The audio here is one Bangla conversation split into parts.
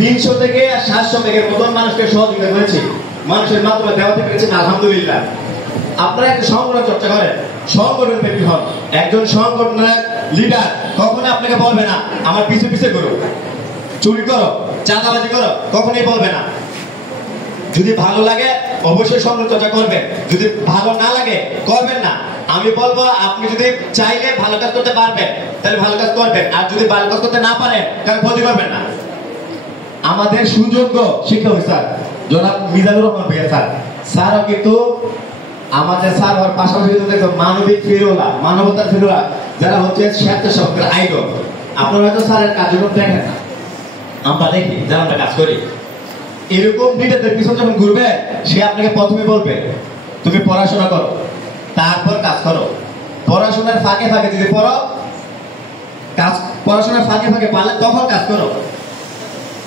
300 থেকে 700 ব্যাগের মতন মানুষকে সহযোগিতা করেছি, মানুষের মাধ্যমে দেওয়াতে পেরেছি, আলহামদুলিল্লাহ। আপনারা একটা সংগঠন চর্চা করেন, সংগঠন ব্যক্তি হন। একজন সংগঠনের লিডার কখনো আপনাকে বলবে না আমার পিছু পিছে করো, চুরি করো, চাঁদাবাজি করো, কখনোই বলবে না। যদি ভালো লাগে অবশ্যই সংগঠন চর্চা করবেন, যদি ভালো না লাগে করবেন না। আমি বলবো আপনি যদি চাইলে ভালো কাজ করতে পারবেন তাহলে ভালো কাজ করবেন, আর যদি ভালো কাজ করতে না পারেন তাহলে ক্ষতি করবেন না। আমাদের সুযোগ্য শিক্ষক স্যার জনাব মিজানুর রহমান ভাইয়া স্যারও কিন্তু আমাদের স্যার হওয়ার পাশাপাশি মানবিক ফিরোলা, মানবতার ফিরোলা, যারা হচ্ছে স্বেচ্ছাসেবকের আইডল। আপনারা হয়তো স্যারের কার্যক্রম দেখেন না, আমরা দেখি যারা আমরা কাজ করি। এরকম লিডারদের পিছনে যখন ঘুরবে সে আপনাকে প্রথমে বলবে তুমি পড়াশোনা করো, তারপর কাজ করো। পড়াশোনার ফাঁকে ফাঁকে যদি পড়ো, কাজ পড়াশোনার ফাঁকে ফাঁকে পারলে তখন কাজ করো,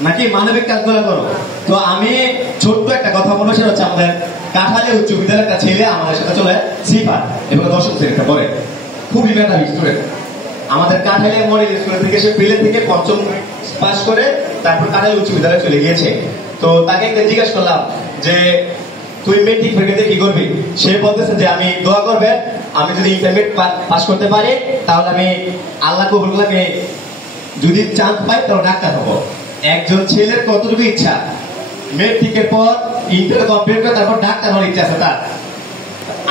নাকি মানবিক কাজগুলো করো। তো আমি ছোট্ট একটা কথা বলবো, সেটা হচ্ছে আমাদের কাঁঠালে উচ্চ বিদ্যালয়ের একটা ছেলে আমাদের সাথে চলে সিফার এবং 10ম শ্রেণীতে পড়ে, খুবই মেধাবী স্টুডেন্ট। আমাদের কাঁঠালে মডেল স্কুল থেকে সে প্লে থেকে 5ম পাস করে তারপর কাঁঠালে উচ্চ বিদ্যালয়ে চলে গিয়েছে। তো তাকে একটা জিজ্ঞেস করলাম যে তুই মেট্রিক পরীক্ষাতে কি করবি? সে বলতেছে যে আমি দোয়া করবে, আমি যদি ইন্টারমিডিয়েট পাস করতে পারি তাহলে আমি আল্লাহ কবুল করলে আমি যদি চান্স পাই তাহলে ডাক্তার হবো। একজন ছেলের কতটুকু ইচ্ছা, মেট্রিকের পর ইন্টার কমপ্লিট করে তারপর ডাক্তার হওয়ার ইচ্ছা আছে তার।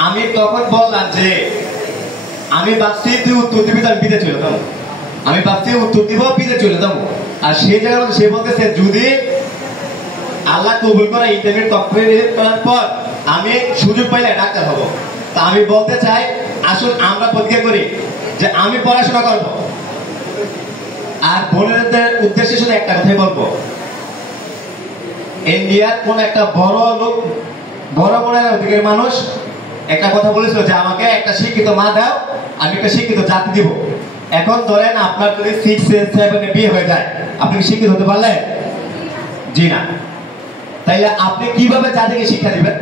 আমি তখন বললাম যে আমি ভাবছি তুই উত্তর দিবি, আমি বিদেশ চলে যাবো, আমি ভাবছি উত্তর দিব বিদেশ চলে যাবো। আর সেই জায়গায় সে বলতেছে যদি আল্লাহ কবুল করে ইন্টারমিডিয়েট কমপ্লিট করার পর আমি সুযোগ পাইলে ডাক্তার হবো। তা আমি বলতে চাই আসুন আমরা প্রতিজ্ঞা করি যে আমি পড়াশোনা করব। আর বোনেদের উদ্দেশ্যে শুধু একটা কথাই বলবো, ইন্ডিয়ার কোন একটা বড় লোক, বড় অধিকারী মানুষ একটা কথা বলেছিল যে আমাকে একটা শিক্ষিত মা দাও, আমি একটা শিক্ষিত জাতি দিব। এখন ধরেন আপনার যদি 6-7 বিয়ে হয়ে যায়, আপনি কি শিক্ষিত হতে পারলেন? জি না। তাইলে আপনি কিভাবে জাতিকে শিক্ষা দিবেন?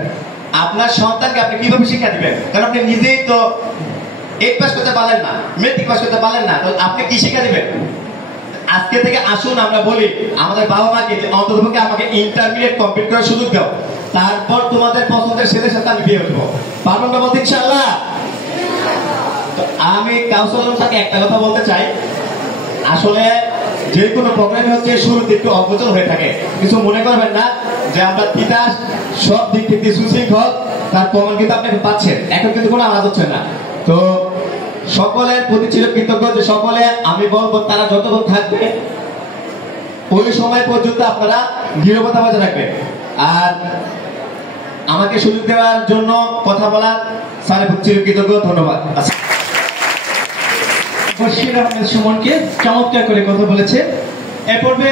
আপনার সন্তানকে আপনি কিভাবে শিক্ষা দিবেন? কারণ আপনি নিজেই তো 8 পাস করতে পারলেন না, মেট্রিক পাস করতে পারলেন না, তো আপনি কি শিক্ষা দিবেন? আজকে থেকে আসুন আমরা বলি আমাদের বাবা মাকে অন্ততপক্ষে আমাকে ইন্টারমিডিয়েট কমপ্লিট করার সুযোগ দাও, তারপর তোমাদের পছন্দের ছেলের সাথে আমি বিয়ে হবো। পারবেন না বলতে ইনশাআল্লাহ? আমি কাউন্সিলর সাথে একটা কথা বলতে চাই, আসলে যে কোনো প্রোগ্রামে হচ্ছে শুরুতে একটু অগোচর হয়ে থাকে, কিছু মনে করবেন না যে আমরা তিতাস সব দিক থেকে সুশৃঙ্খল, তার প্রমাণ কিন্তু আপনি পাচ্ছেন, এখন কিন্তু কোনো আওয়াজ হচ্ছে না। তো সকলের প্রতি ছিল কৃতজ্ঞ যে সকলে, আমি বলবো তারা যতক্ষণ থাকবে ওই সময় পর্যন্ত আপনারা নীরবতা বজায় রাখবেন। আর আমাকে সুযোগ দেওয়ার জন্য কথা বলার স্যারের প্রতি ছিল কৃতজ্ঞ, ধন্যবাদ। বশির আহমেদ সুমনকে চমৎকার করে কথা বলেছে। এ পর্বে